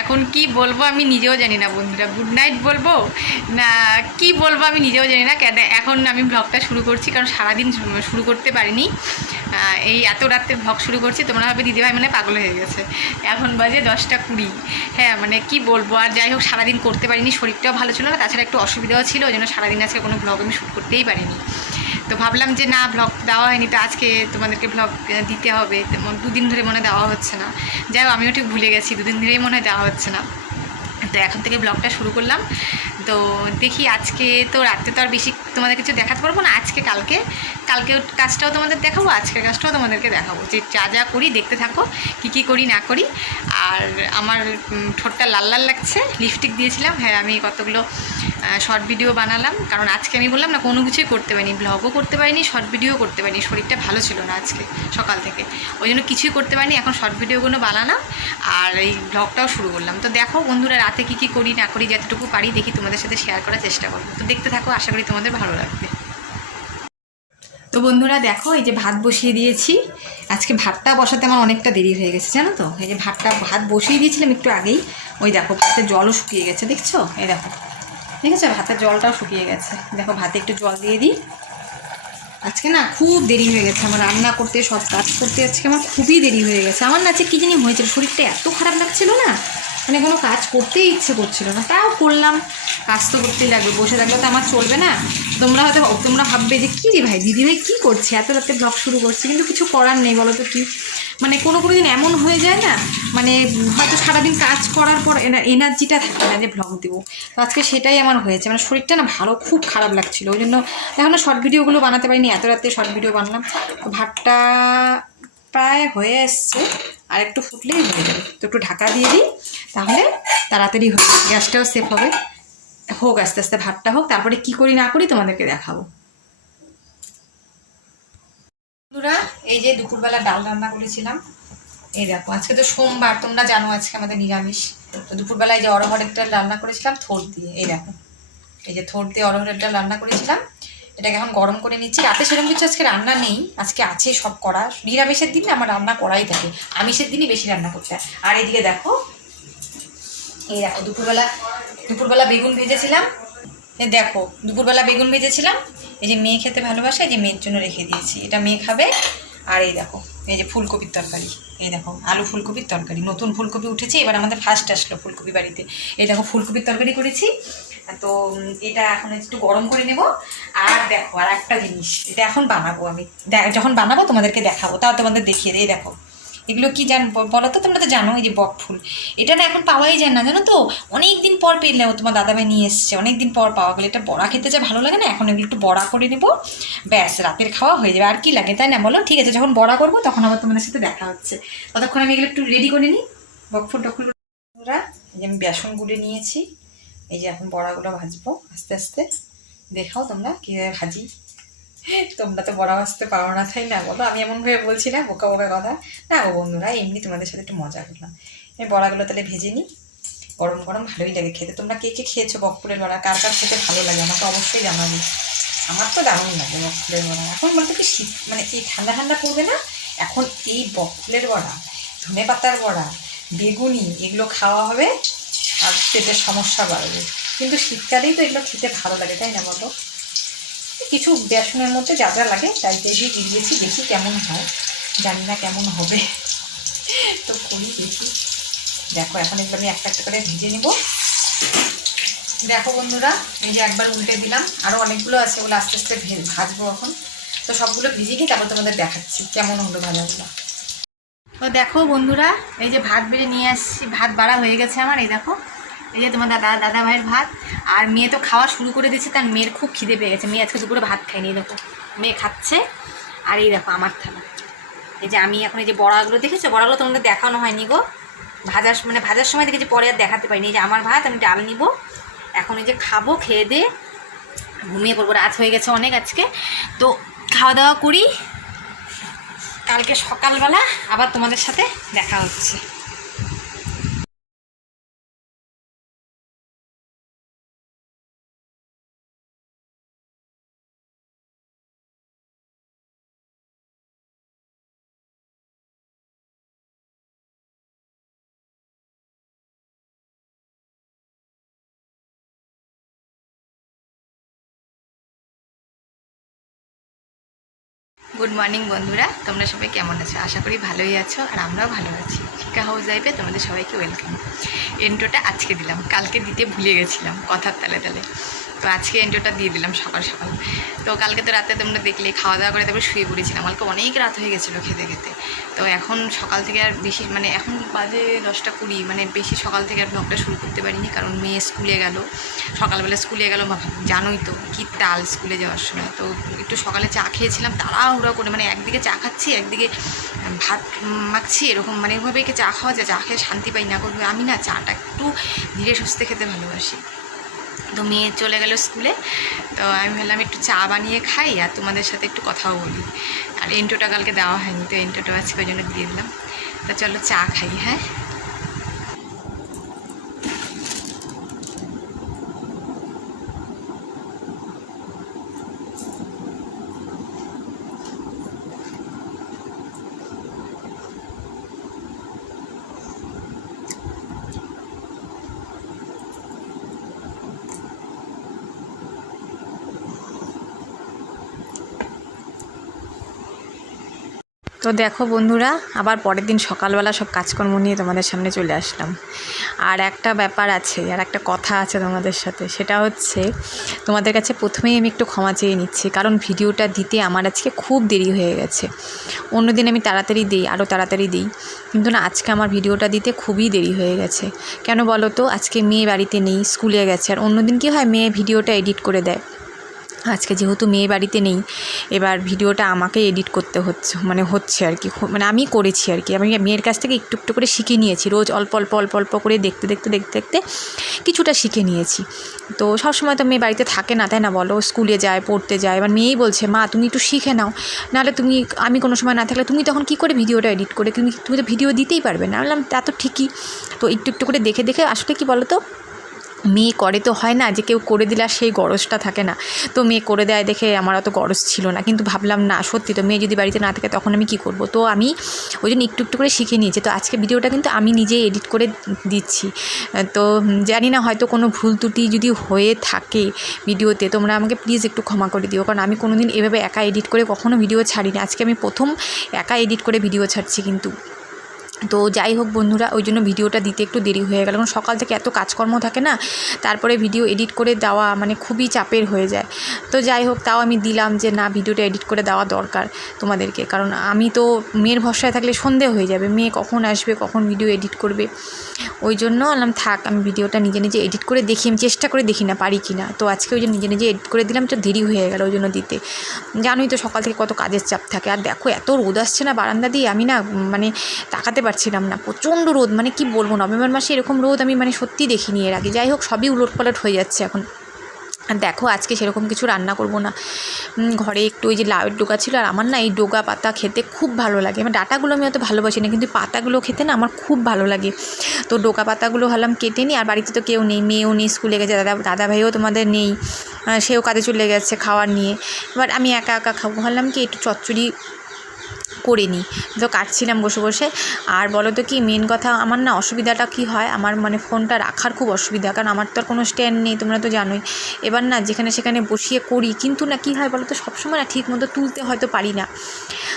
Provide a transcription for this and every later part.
এখন কি বলবো আমি নিজেও জানি না বন্ধুরা, গুড নাইট বলবো না কি বলবো আমি নিজেও জানি না। কেন এখন আমি ব্লগটা শুরু করছি, কারণ সারাদিন শুরু করতে পারিনি, এই এত রাত্রে ব্লগ শুরু করছি। তোমরা ভাবে দিদিভাই মানে পাগল হয়ে গেছে। এখন বাজে 10টা 20। হ্যাঁ মানে কি বলবো, আর যাই হোক সারাদিন করতে পারিনি, শরীরটাও ভালো ছিল না, তাছাড়া একটু অসুবিধাও ছিল, ওই জন্য সারাদিন আজকে কোনো ব্লগ আমি শ্যুট করতেই পারিনি। তো ভাবলাম যে না, ব্লগ দেওয়া হয়নি, তো আজকে তোমাদেরকে ব্লগ দিতে হবে। 2 দিন ধরে মনে দেওয়া হচ্ছে না, যাই হোক আমিও ঠিক ভুলে গেছি, 2 দিন ধরেই মনে হয় দেওয়া হচ্ছে না। তো এখন থেকে ব্লগটা শুরু করলাম। তো দেখি আজকে তো রাত্রে তো আর বেশি তোমাদের কিছু দেখাতে পারবো না, আজকে কালকে কাজটাও তোমাদের দেখাবো, আজকের কাজটাও তোমাদেরকে দেখাবো, যে যা যা করি দেখতে থাকো, কী করি না করি। আর আমার ঠোঁটটা লাল লাল লাগছে, লিপস্টিক দিয়েছিলাম। হ্যাঁ আমি কতগুলো শর্ট ভিডিও বানালাম, কারণ আজকে আমি বললাম না কোনো কিছুই করতে পারিনি, ব্লগও করতে পারিনি, শর্ট ভিডিও করতে পারিনি, শরীরটা ভালো ছিল না আজকে সকাল থেকে, ওই জন্য কিছুই করতে পারিনি। এখন শর্ট ভিডিওগুলো বানালাম আর এই ব্লগটাও শুরু করলাম। তো দেখো বন্ধুরা রাতে কী করি না করি, যতটুকু পারি দেখি তোমাদের সাথে শেয়ার করার চেষ্টা করবো। তো দেখতে থাকো, আশা করি তোমাদের ভালো লাগবে। তো বন্ধুরা দেখো, এই যে ভাত বসিয়ে দিয়েছি। আজকে ভাতটা বসাতে আমার অনেকটা দেরি হয়ে গেছে জানো তো। এই যে ভাত বসিয়ে দিয়েছিলাম একটু আগেই, ওই দেখো ভাতের জলও শুকিয়ে গেছে, দেখছো? এই দেখো, ঠিক আছে, ভাতের জলটাও শুকিয়ে গেছে। দেখো ভাতে একটু জল দিয়ে দিই। আজকে না খুব দেরি হয়ে গেছে আমার রান্না করতে, সব কাজ করতে, আজকে আমার খুবই দেরি হয়ে গেছে। আমার না আজকে কী জানি হয়েছিল, শরীরটা এত খারাপ লাগছিল না, মানে কোনো কাজ করতেই ইচ্ছে করছিল না, তাও করলাম। কাজ তো করতেই লাগবে, বসে থাকলে তো আমার চলবে না। তোমরা ভাববে যে কী রে ভাই, দিদিভাই কী করছে, এত রাতে ব্লগ শুরু করছে, কিন্তু কিছু করার নেই বলো তো। কি মানে কোনো দিন এমন হয়ে যায় না, মানে হয়তো সারাদিন কাজ করার পর এনার্জিটা থাকে না যে ব্লগ দেবো। তো আজকে সেটাই আমার হয়েছে, মানে শরীরটা না ভালো খুব খারাপ লাগছিল, ওই জন্য এখনও শর্ট ভিডিওগুলো বানাতে পারিনি, এত রাতে শর্ট ভিডিও বানালাম। তো ভাতটা প্রায় হয়ে এসছে, আর একটু ফুটলেই হয়ে যাবে। তো একটু ঢাকা দিয়ে দিই, তাহলে তাড়াতাড়ি হবে, গ্যাসটাও সেফ হবে। হোক আস্তে আস্তে ভাতটা হোক, তারপরে কি করি না করি তোমাদেরকে দেখাবো। বন্ধুরা এই যে দুপুরবেলা ডাল রান্না করেছিলাম, এই দেখো আজকে তো সোমবার, তোমরা জানো আজকে আমাদের নিরামিষ। তো দুপুরবেলায় যে অরহরের ডাল রান্না করেছিলাম থোড় দিয়ে, এই দেখো এই যে থোড় দিয়ে অরহরের ডাল রান্না করেছিলাম, এটাকে এখন গরম করে নিচ্ছি। রাতে সেরকম কিছু আজকে রান্না নেই, আজকে আছে সব করা। নিরামিষের দিনে আমার রান্না করাই থাকে, আমিষের দিনই বেশি রান্না করতে হয়। আর এদিকে দেখো, এই দেখো দুপুরবেলা বেগুন ভেজেছিলাম, এই দেখো দুপুরবেলা বেগুন ভেজেছিলাম, এই যে মেয়ে খেতে ভালোবাসে, এই যে মেয়ের জন্য রেখে দিয়েছি, এটা মেয়ে খাবে। আর এই দেখো এই যে ফুলকপির তরকারি, এই দেখো আলু ফুলকপির তরকারি, নতুন ফুলকপি উঠেছে এবার, আমাদের ফার্স্ট আসলো ফুলকপি বাড়িতে। এই দেখো ফুলকপির তরকারি করেছি। তো এটা এখন একটু গরম করে নেব। আর দেখো আর একটা জিনিস, এটা এখন বানাবো আমি, যখন বানাবো তোমাদেরকে দেখাবো, তাও তোমাদের দেখিয়ে দিই। দেখো এগুলো কি বলো তো, তোমরা তো জানো এই যে বক ফুল, এটা না এখন পাওয়াই যায় না জানো তো, অনেক দিন পর পেলে, তোমার দাদাভাই নিয়ে এসছে, অনেক দিন পর পাওয়া গেলে। এটা বড়া খেতে যা ভালো লাগে না, এখন এগুলো একটু বড়া করে নেবো, ব্যাস রাতের খাওয়া হয়ে যাবে। আর কি লাগে তাই না বলো? ঠিক আছে, যখন বড়া করবো তখন আবার তোমাদের সাথে দেখা হচ্ছে, ততক্ষণ আমি এগুলো একটু রেডি করে নিই, বকফুল টকফুল। ওরা এই যে আমি বেসন গুলে নিয়েছি, এই যে এখন বড়াগুলো ভাজবো আস্তে আস্তে। দেখাও তোমরা কীভাবে ভাজি, তোমরা তো বড়া ভাজতে পারো না তাই না বলো? আমি এমনভাবে বলছি না বোকা বোকা কথা, না গো বন্ধুরা, এমনি তোমাদের সাথে একটু মজা করলাম। এই বড়াগুলো তাহলে ভেজে নিই, গরম গরম ভালোই লাগে খেতে। তোমরা কে কে খেয়েছো বকফুলের বড়া, কার কার খেতে ভালো লাগে আমাকে অবশ্যই জানাবে। আমার তো দারুণ লাগে বকফুলের বড়া। এখন বলতে কি শীত, মানে এই ঠান্ডা ঠান্ডা পড়বে না, এখন এই বকফুলের বড়া, ধনে পাতার বড়া, বেগুনি, এগুলো খাওয়া হবে আর পেটের সমস্যা বাড়বে। কিন্তু শীতকালেই তো এগুলো খেতে ভালো লাগে তাই না বলো? কিছু বেসনের মধ্যে যা যা লাগে তাই দিয়ে দিয়েছি, দেখি কেমন হয়, জানি না কেমন হবে, তো করি দেখি। দেখো এখন এগুলো আমি একটা একটা করে ভেজে নিব। দেখো বন্ধুরা এই যে একবার উল্টে দিলাম, আরও অনেকগুলো আছে, ওগুলো আস্তে আস্তে ভাজবো এখন। তো সবগুলো ভিজে গিয়ে তারপর তোমাদের দেখাচ্ছি কেমন হলো ভাজাগুলো। তো দেখো বন্ধুরা এই যে ভাত বেড়ে নিয়ে আসছি, ভাত বাড়া হয়ে গেছে আমার, এই দেখো এই যে তোমার দাদা ভাইয়ের ভাত। আর মেয়ে তো খাওয়া শুরু করে দিয়েছে, তার মেয়ের খুব খিদে পেয়ে গেছে, মেয়ে আজকে দুপুরে ভাত খায়নি, দেখো মেয়ে খাচ্ছে। আর এই দেখো আমার থালা, এই যে আমি এখন এই যে বড়াগুলো দেখেছো, বড়াগুলো তোমাদের দেখানো হয়নি গো, ভাজার সময় দেখেছি, পরে আর দেখাতে পারিনি। এই যে আমার ভাত, আমি ডাল নিব এখন, এই যে খাবো, খেয়ে দিয়ে ঘুমিয়ে পড়বো, রাত হয়ে গেছে অনেক আজকে। তো খাওয়া দাওয়া করি, কালকে সকালবেলা আবার তোমাদের সাথে দেখা হচ্ছে। গুড মর্নিং বন্ধুরা, তোমরা সবাই কেমন আছো? আশা করি ভালোই আছো, আর আমরাও ভালো আছি। শিখা হাউস লাইফে তোমাদের সবাইকে ওয়েলকাম। এন্ট্রোটা আজকে দিলাম, কালকে দিতে ভুলে গেছিলাম কথার তালে তালে, তো আজকে এন্ট্রোটা দিয়ে দিলাম সকাল সকাল। তো কালকে তো রাতে তোমরা দেখলে খাওয়া দাওয়া করে তারপরে শুয়ে পড়েছিলাম, কালকে অনেক রাত হয়ে গেছিলো খেতে খেতে। তো এখন সকাল থেকে আর বেশি এখন বাজে 10টা 20, বেশি সকাল থেকে আর ব্লগটা শুরু করতে পারিনি, কারণ মেয়ে স্কুলে গেল, সকালবেলা স্কুলে গেল। জানোই তো কি তাল স্কুলে যাওয়ার সময়। তো একটু সকালে চা খেয়েছিলাম তাড়াহুড়ো করে, একদিকে চা খাচ্ছি একদিকে ভাত মাখছি, এরকম এভাবে চা খাওয়া যায়, চা খেয়ে শান্তি পাই না। করবে আমি না চাটা একটু ধীরে সুস্থে খেতে ভালোবাসি। তো মেয়ে চলে গেল স্কুলে, তো আমি ভাবলাম একটু চা বানিয়ে খাই আর তোমাদের সাথে একটু কথাও বলি। আর এন্ট্রোটা কালকে দেওয়া হয়নি, তো এন্ট্রোটা আজকে ওই জন্য দিয়ে দিলাম। তো চলো চা খাই। হ্যাঁ, তো দেখো বন্ধুরা, আবার পরের দিন সকালবেলা সব কাজকর্ম নিয়ে তোমাদের সামনে চলে আসলাম। আর একটা ব্যাপার আছে, আর একটা কথা আছে তোমাদের সাথে, সেটা হচ্ছে তোমাদের কাছে প্রথমেই আমি একটু ক্ষমা চেয়ে নিচ্ছি, কারণ ভিডিওটা দিতে আমার আজকে খুব দেরি হয়ে গেছে। অন্যদিন আমি তাড়াতাড়ি দিই, আরও তাড়াতাড়ি দিই, কিন্তু না, আজকে আমার ভিডিওটা দিতে খুবই দেরি হয়ে গেছে। কেন বলো তো? আজকে মেয়ে বাড়িতে নেই, স্কুলে গেছে। আর অন্যদিন কী হয়, মেয়ে ভিডিওটা এডিট করে দেয়। আজকে যেহেতু মেয়ে বাড়িতে নেই, এবার ভিডিওটা আমাকে এডিট করতে হচ্ছে আর কি, আমি করেছি আর কি। আমি মেয়ের কাছ থেকে একটু একটু করে শিখে নিয়েছি, রোজ অল্প অল্প অল্প অল্প করে দেখতে দেখতে দেখতে দেখতে কিছুটা শিখে নিয়েছি। তো সবসময় তো মেয়ে বাড়িতে থাকে না, তাই না বলো? স্কুলে যায়, পড়তে যায়। এবার মেয়েই বলছে, মা তুমি একটু শিখে নাও, নাহলে আমি কোনো সময় না থাকলে তুমি তখন কী করে ভিডিওটা এডিট করে, তুমি তো ভিডিও দিতেই পারবে না। বললাম তা তো ঠিকই। তো একটু একটু করে দেখে দেখে, আসলে কি বলো তো, মেয়ে করে তো হয় না যে কেউ করে দিলে আর সেই গরজটা থাকে না। তো মেয়ে করে দেয় দেখে আমার অত গরজ ছিল না, কিন্তু ভাবলাম না, সত্যি তো মেয়ে যদি বাড়িতে না থাকে তখন আমি কি করব। তো আমি ওই জন্য একটু একটু করে শিখে নিয়েছি। তো আজকে ভিডিওটা কিন্তু আমি নিজেই এডিট করে দিচ্ছি। তো জানি না, হয়তো কোনো ভুল ত্রুটি যদি হয়ে থাকে ভিডিওতে, তোমরা আমাকে প্লিজ একটু ক্ষমা করে দিও, কারণ আমি কোনো দিন এভাবে একা এডিট করে কখনো ভিডিও ছাড়ি না। আজকে আমি প্রথম একা এডিট করে ভিডিও ছাড়ছি কিন্তু। তো যাই হোক বন্ধুরা, ওই জন্য ভিডিওটা দিতে একটু দেরি হয়ে গেল, কারণ সকাল থেকে এত কাজকর্ম থাকে না, তারপরে ভিডিও এডিট করে দেওয়া খুবই চাপের হয়ে যায়। তো যাই হোক, তাও আমি দিলাম যে না, ভিডিওটা এডিট করে দেওয়া দরকার তোমাদেরকে, কারণ আমি তো মেয়ের ভরসায় থাকলে সন্ধে হয়ে যাবে, মেয়ে কখন আসবে, কখন ভিডিও এডিট করবে। ওই জন্য বললাম থাক, আমি ভিডিওটা নিজে নিজে এডিট করে দেখি, আমি চেষ্টা করে দেখি না পারি কি না। তো আজকে ওই জন্য নিজে নিজে এডিট করে দিলাম, তো দেরি হয়ে গেল ওই জন্য দিতে। জানোই তো সকাল থেকে কত কাজের চাপ থাকে। আর দেখো, এত রোদ আসছে না বারান্দা দিয়ে, আমি না তাকাতে পারছিলাম না, প্রচণ্ড রোদ। কি বলবো, নভেম্বর মাসে এরকম রোদ আমি সত্যি দেখিনি এর আগে। যাই হোক, সবই উলটপালট হয়ে যাচ্ছে এখন। আর দেখো, আজকে সেরকম কিছু রান্না করব না। ঘরে একটু ওই যে লাউয়ের ডোকা ছিল, আর আমার না এই ডোকা পাতা খেতে খুব ভালো লাগে। আমার ডাঁটাগুলো আমি অত ভালোবাসি না, কিন্তু পাতাগুলো খেতে না আমার খুব ভালো লাগে। তো ডোকা পাতাগুলো ভাবলাম কেটে নিই। আর বাড়িতে তো কেউ নেই, মেয়েও নেই, স্কুলে গেছে, দাদা ভাইও তোমাদের নেই, সেও কাজে চলে গেছে খাওয়ার নিয়ে। এবার আমি একা একা খাবো, ভাবলাম কি একটু চচ্চড়ি করে নিই। তো কাটছিলাম বসে বসে। আর বলো তো কি, মেন কথা, আমার না অসুবিধাটা কি হয়, আমার ফোনটা রাখার খুব অসুবিধা, কারণ আমার তো আর কোনো স্ট্যান্ড নেই, তোমরা তো জানোই। এবার না যেখানে সেখানে বসিয়ে করি, কিন্তু না কী হয় বলো তো, সবসময় না ঠিক মতো তুলতে হয়তো পারি না।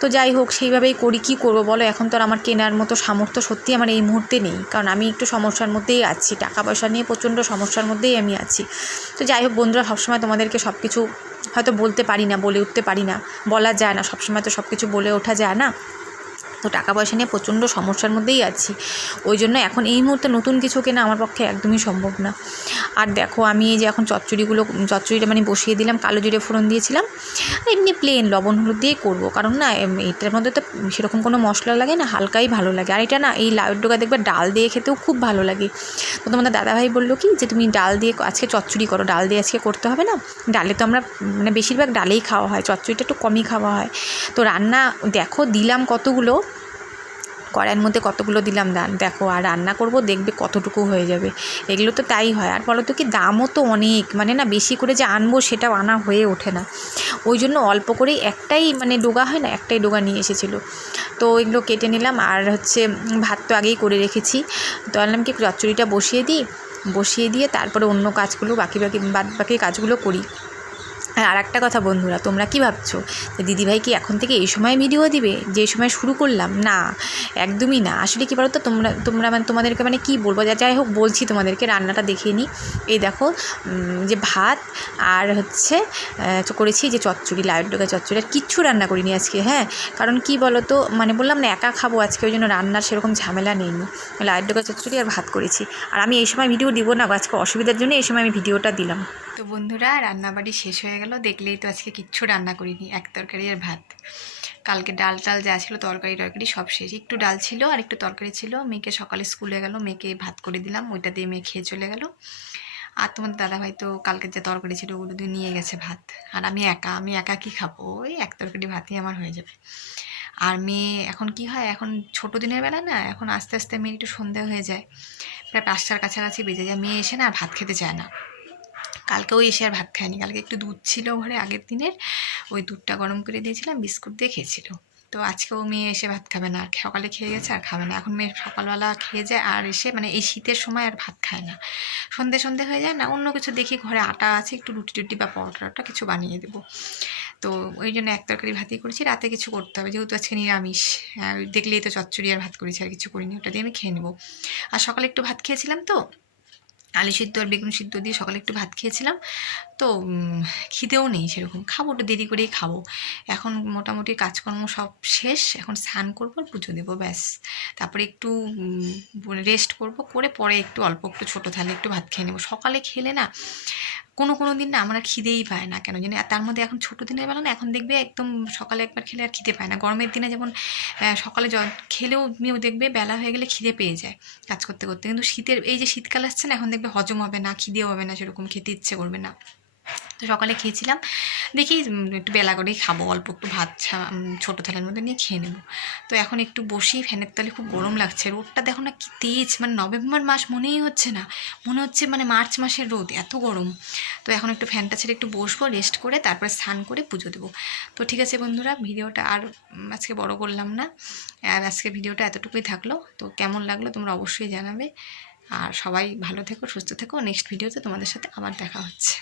তো যাই হোক, সেইভাবেই করি। কী করবো বলো, এখন তো আর আমার কেনার মতো সামর্থ্য সত্যি আমার এই মুহূর্তে নেই, কারণ আমি একটু সমস্যার মধ্যেই আছি, টাকা পয়সা নিয়ে প্রচণ্ড সমস্যার মধ্যেই আমি আছি। তো যাই হোক বন্ধুরা, সবসময় তোমাদেরকে সব কিছু হয়তো বলতে পারি না, বলে উঠতে পারি না, বলা যায় না, সবসময় তো সব কিছু বলে ওঠা যায় না। তো টাকা পয়সা নিয়ে প্রচণ্ড সমস্যার মধ্যেই আছি, ওই জন্য এখন এই মুহূর্তে নতুন কিছু কেনা আমার পক্ষে একদমই সম্ভব না। আর দেখো, আমি এই যে এখন চচ্চড়িটা বসিয়ে দিলাম, কালো জিরে ফোড়ন দিয়েছিলাম, আর এমনি প্লেন লবণ হলুদ দিয়েই করবো, কারণ না এটার মধ্যে তো সেরকম কোনো মশলা লাগে না, হালকাই ভালো লাগে। আর এটা না, এই লাউয়ের ডোকা দেখবে ডাল দিয়ে খেতেও খুব ভালো লাগে। তো তোমাদের দাদাভাই বললো কি যে তুমি ডাল দিয়ে আজকে চচ্চড়ি করো, ডাল দিয়ে আজকে করতে হবে না। ডালে তো আমরা বেশিরভাগ ডালেই খাওয়া হয়, চচ্চড়িটা একটু কমই খাওয়া হয়। তো রান্না দেখো দিলাম কতগুলো, কড়াইয়ের মধ্যে কতগুলো দিলাম দেখো, আর রান্না করব দেখবে কতটুকু হয়ে যাবে। এগুলো তো তাই হয়। আর বলো তো কি, দামও তো অনেক, না বেশি করে যে আনবো সেটাও আনা হয়ে ওঠে না, ওই জন্য অল্প করেই একটাই ডোগা হয় না, একটাই ডোগা নিয়ে এসেছিলো। তো এগুলো কেটে নিলাম। আর ভাত তো আগেই করে রেখেছি। তো বললাম কি চচ্চড়িটা বসিয়ে দিয়ে তারপরে অন্য কাজগুলো বাকি কাজগুলো করি। আর একটা কথা বন্ধুরা, তোমরা কি ভাবছো যে দিদিভাই কি এখন থেকে এই সময় ভিডিও দিবে, যে সময় শুরু করলাম? না, একদমই না। আসলে কী বলো তো, তোমরা মানে তোমাদেরকে মানে কী বলবো, যাই হোক বলছি তোমাদেরকে, রান্নাটা দেখিয়ে নিই। এই দেখো, যে ভাত আর হচ্ছে করেছি যে চচ্চড়ি, লাউয়ের ডগা চচ্চড়ি, আর কিচ্ছু রান্না করিনি আজকে। হ্যাঁ, কারণ কি বলো তো, মানে বললাম না একা খাবো আজকে, ওই জন্য রান্নার সেরকম ঝামেলা নেইনি। লাউয়ের ডগা চচ্চড়ি আর ভাত করেছি। আর আমি এই সময় ভিডিও দিব না আজকে, অসুবিধার জন্য এই সময় আমি ভিডিওটা দিলাম। তো বন্ধুরা, রান্নাবাড়ি শেষ হয়ে গেল। দেখলেই তো আজকে কিচ্ছু রান্না করিনি, এক তরকারি আর ভাত। কালকে ডাল টাল যা ছিল, তরকারি সব শেষ। একটু ডাল ছিল আর একটু তরকারি ছিল। মেয়েকে সকালে স্কুলে গেল, মেয়েকে ভাত করে দিলাম, ওইটা দিয়ে মেয়ে খেয়ে চলে গেল। আর তোমার দাদাভাই তো কালকে যে তরকারি ছিল ওগুলো দিয়ে নিয়ে গেছে ভাত। আর আমি একা কি খাবো, ওই এক তরকারি ভাতই আমার হয়ে যাবে। আর মেয়ে এখন কি হয়, এখন ছোটো দিনের বেলা না, এখন আস্তে আস্তে মেয়ের একটু সন্ধে হয়ে যায়, প্রায় 5টার কাছাকাছি বেজে যায়। মেয়ে এসে না আর ভাত খেতে চায় না। কালকেও এসে আর ভাত খায়নি। কালকে একটু দুধ ছিল ঘরে আগের দিনের, ওই দুধটা গরম করে দিয়েছিলাম, বিস্কুট দিয়ে খেয়েছিল। তো আজকেও মেয়ে এসে ভাত খাবে না, আর সকালে খেয়ে গেছে আর খাবে না। এখন মেয়ে সকালবেলা খেয়ে যায়, আর এসে মানে এই শীতের সময় আর ভাত খায় না। সন্ধে হয়ে যায় না, অন্য কিছু দেখি ঘরে আটা আছে, একটু রুটি টুটি বা পরোটা কিছু বানিয়ে দেবো। তো ওই জন্য এক তরকারি ভাতই করেছি। রাতে কিছু করতে হবে, যেহেতু আজকে নিরামিষ। দেখলেই তো চচ্চড়ি আর ভাত করেছি, আর কিছু করিনি, ওটা দিয়ে আমি খেয়ে নেবো। আর সকালে একটু ভাত খেয়েছিলাম তো, আলু সিদ্ধ আর বেগুন সিদ্ধ দিয়ে সকালে একটু ভাত খেয়েছিলাম। তো খিদেও নেই সেরকম, খাবো একটু দেরি করেই খাবো। এখন মোটামুটি কাজকর্ম সব শেষ, এখন স্নান করবো আর পুজো দেবো, ব্যাস। তারপরে একটু রেস্ট করব, করে পরে একটু অল্প একটু ছোটো থালে একটু ভাত খেয়ে নেবো। সকালে খেলে না কোনো দিন না আমার আর খিদেই পায় না কেন জানি। আর তার মধ্যে এখন ছোটো দিনের বেলা না, এখন দেখবে একদম সকালে একবার খেলে আর খিদে পায় না। গরমের দিনে যেমন সকালে খেলেও দেখবে বেলা হয়ে গেলে খিদে পেয়ে যায় কাজ করতে করতে, কিন্তু শীতের এই যে শীতকাল আসছে না, এখন দেখবে হজম হবে না, খিদেও হবে না সেরকম, খেতে ইচ্ছে করবে না। তো সকালে খেয়েছিলাম, দেখি একটু বেলা করেই খাবো, অল্প একটু ভাত ছোটো থালার মধ্যে নিয়ে খেয়ে নেবো। তো এখন একটু বসি, ফ্যানের তলে খুব গরম লাগছে। রোদটা দেখো না কি তেজ, মানে নভেম্বর মাস মনেই হচ্ছে না, মনে হচ্ছে মানে মার্চ মাসের রোদ, এত গরম। তো এখন একটু ফ্যানটা ছেড়ে একটু বসবো, রেস্ট করে তারপরে স্নান করে পুজো দেবো। তো ঠিক আছে বন্ধুরা, ভিডিওটা আর আজকে বড় করলাম না, আর আজকে ভিডিওটা এতটুকুই থাকলো। তো কেমন লাগলো তোমরা অবশ্যই জানাবে। আর সবাই ভালো থেকো, সুস্থ থেকো। নেক্সট ভিডিওতে তোমাদের সাথে আবার দেখা হচ্ছে।